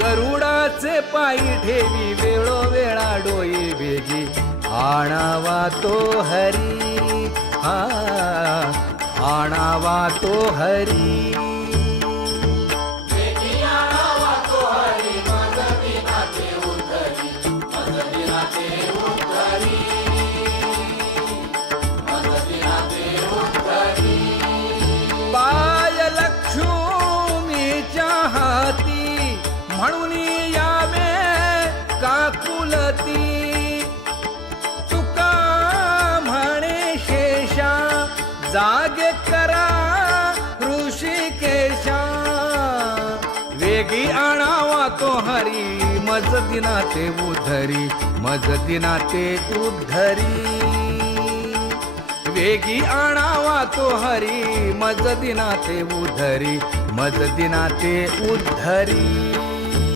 गरुडाचे पायी ठेवी वेळोवेळा डोई वेगी आणावा तो हरी, हा आणावा तो हरी. पाय लक्ष्मीच्या हाती म्हणून यावे काकुलती. तुका म्हणे शेषा जागे करा ऋषिकेशा. वेगी आणावा तो हरी मज दिनाते उद्धरी, मज दिनाते उद्धरी. वेगी आणावा तो हरी मज दिनाते उद्धरी, मज दिनाते उद्धरी.